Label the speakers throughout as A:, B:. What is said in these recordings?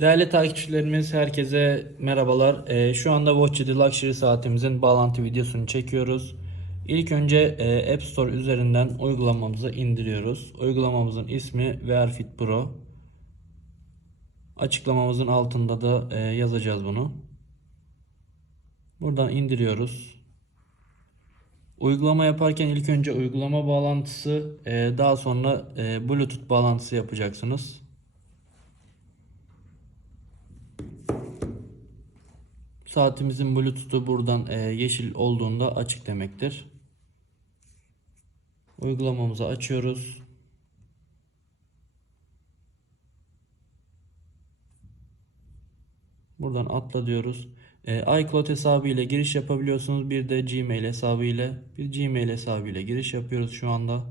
A: Değerli takipçilerimiz herkese merhabalar. Ee, şu anda Watch the Luxury saatimizin bağlantı videosunu çekiyoruz. İlk önce e, App Store üzerinden uygulamamızı indiriyoruz. Uygulamamızın ismi Wearfit Pro. Açıklamamızın altında da e, yazacağız bunu. Buradan indiriyoruz. Uygulama yaparken ilk önce uygulama bağlantısı, e, daha sonra e, Bluetooth bağlantısı yapacaksınız. Saatimizin Bluetooth'u buradan e, yeşil olduğunda açık demektir. Uygulamamızı açıyoruz. Buradan atla diyoruz. E, iCloud hesabı ile giriş yapabiliyorsunuz. Bir de Gmail hesabı ile. Bir Gmail hesabı ile giriş yapıyoruz şu anda.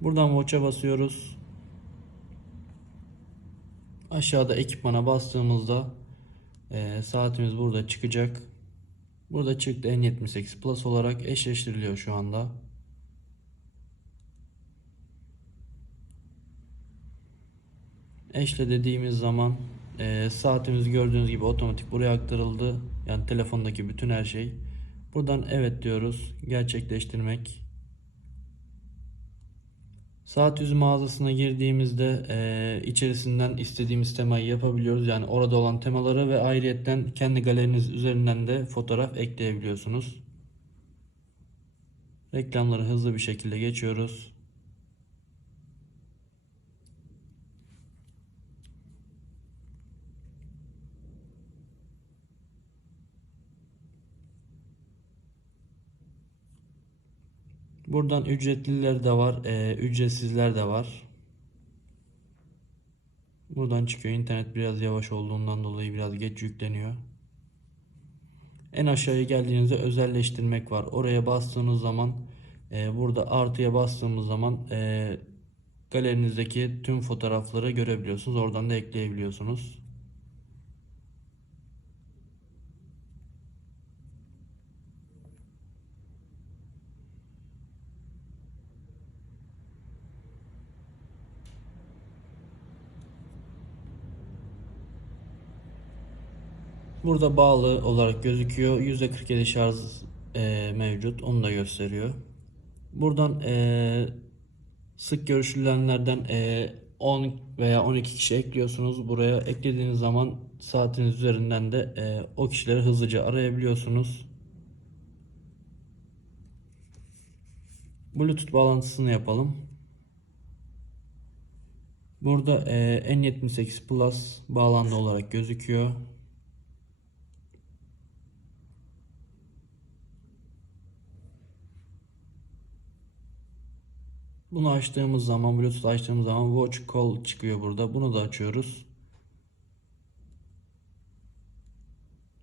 A: Buradan Watch'a basıyoruz. Aşağıda ekipmana bastığımızda e, saatimiz burada çıkacak. Burada çıktı N78 Plus olarak eşleştiriliyor şu anda. Eşle dediğimiz zaman e, saatimiz gördüğünüz gibi otomatik buraya aktarıldı. Yani telefondaki bütün her şey. Buradan evet diyoruz. Gerçekleştirmek. Saat yüzü mağazasına girdiğimizde e, içerisinden istediğimiz temayı yapabiliyoruz. Yani orada olan temaları ve ayrıyetten kendi galeriniz üzerinden de fotoğraf ekleyebiliyorsunuz. Reklamları hızlı bir şekilde geçiyoruz. Buradan ücretliler de var, e, ücretsizler de var. Buradan çıkıyor. İnternet biraz yavaş olduğundan dolayı biraz geç yükleniyor. En aşağıya geldiğinizde özelleştirmek var. Oraya bastığınız zaman e, burada artıya bastığımız zaman e, galerinizdeki tüm fotoğrafları görebiliyorsunuz. Oradan da ekleyebiliyorsunuz. Burada bağlı olarak gözüküyor. %47 şarj e, mevcut. Onu da gösteriyor. Buradan e, sık görüşülenlerden e, 10 veya 12 kişi ekliyorsunuz. Buraya eklediğiniz zaman saatiniz üzerinden de e, o kişileri hızlıca arayabiliyorsunuz. Bluetooth bağlantısını yapalım. Burada e, N78 Plus bağlandı olarak gözüküyor. Bunu açtığımız zaman, Bluetooth açtığımız zaman Watch Call çıkıyor burada. Bunu da açıyoruz.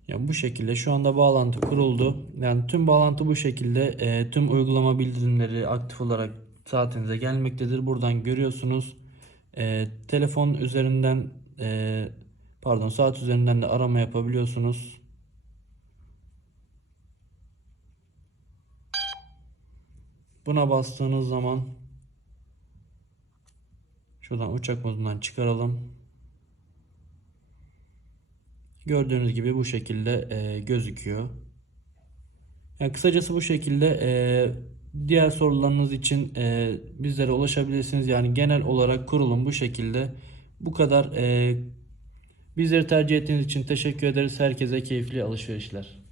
A: Ya bu şekilde şu anda bağlantı kuruldu. Yani tüm bağlantı bu şekilde. E, tüm uygulama bildirimleri aktif olarak saatinize gelmektedir. Buradan görüyorsunuz. E, telefon üzerinden e, pardon saat üzerinden de arama yapabiliyorsunuz. Buna bastığınız zaman Şuradan uçak modundan çıkaralım. Gördüğünüz gibi bu şekilde e, gözüküyor. Yani kısacası bu şekilde e, diğer sorularınız için e, bizlere ulaşabilirsiniz. Yani genel olarak kurulum bu şekilde. Bu kadar. E, bizleri tercih ettiğiniz için teşekkür ederiz. Herkese keyifli alışverişler.